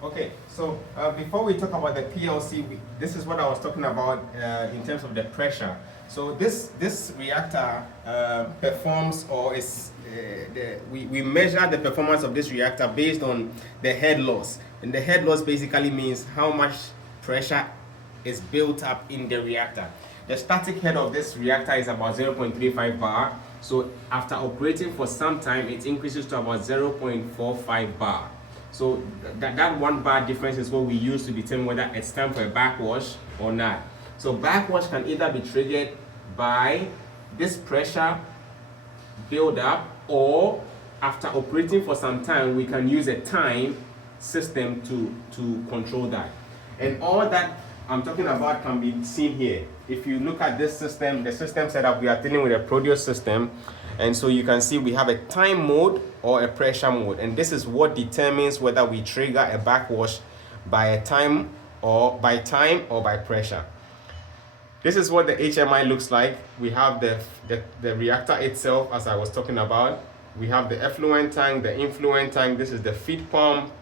Okay, so before we talk about the PLC, this is what I was talking about in terms of the pressure. So this reactor performs, or is we measure the performance of this reactor based on the head loss, and the head loss basically means how much pressure is built up in the reactor. The static head of this reactor is about 0.35 bar. So after operating for some time, it increases to about 0.45 bar. So that 1 bar difference is what we use to determine whether it's time for a backwash or not. So backwash can either be triggered by this pressure build up, or after operating for some time, we can use a time system to control that. And all that I'm talking about can be seen here. If you look at this system, the system setup, we are dealing with a Proteus system. And so you can see we have a time mode or a pressure mode. And this is what determines whether we trigger a backwash by time or by pressure. This is what the HMI looks like. We have the reactor itself, as I was talking about. We have the effluent tank, the influent tank. This is the feed pump.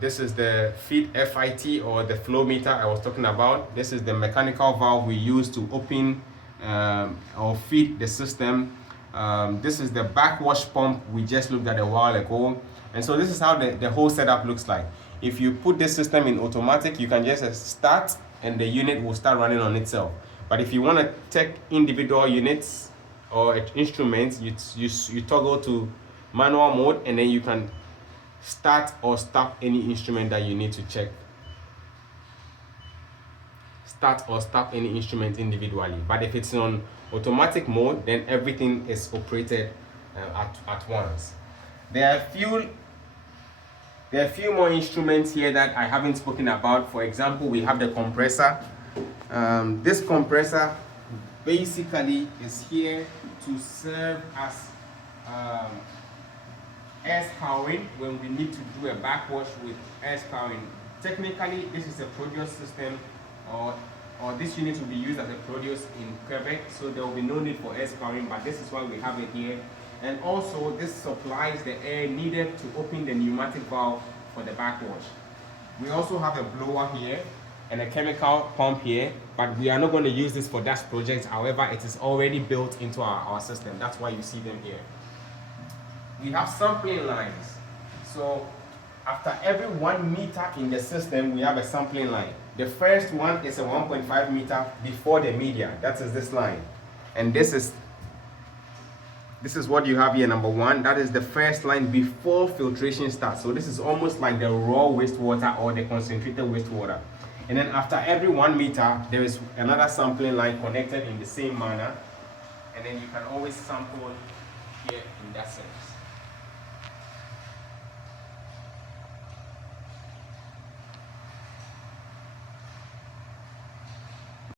This is the feed FIT, or the flow meter I was talking about. This is the mechanical valve we use to open or feed the system. This is the backwash pump we just looked at a while ago. And so this is how the whole setup looks like. If you put this system in automatic, you can just start and the unit will start running on itself. But if you want to take individual units or instruments, you toggle to manual mode, and then you can start or stop any instrument that you need to check. Start or stop any instrument individually. But if it's on automatic mode, then everything is operated at once. There are a few more instruments here that I haven't spoken about. For example, we have the compressor. This compressor basically is here to serve as air scouring when we need to do a backwash with air scouring. Technically, this is a Proteus system, or this unit will be used as a Proteus in Quebec, so there will be no need for air scouring, but this is why we have it here. And also, this supplies the air needed to open the pneumatic valve for the backwash. We also have a blower here and a chemical pump here, but we are not going to use this for that project. However, it is already built into our system. That's why you see them here. We have sampling lines. So after every 1 meter in the system, we have a sampling line. The first one is a 1.5 meter before the media. That is this line. And this is what you have here, number 1. That is the first line before filtration starts. So this is almost like the raw wastewater or the concentrated wastewater. And then after every 1 meter, there is another sampling line connected in the same manner. And then you can always sample here in that sense.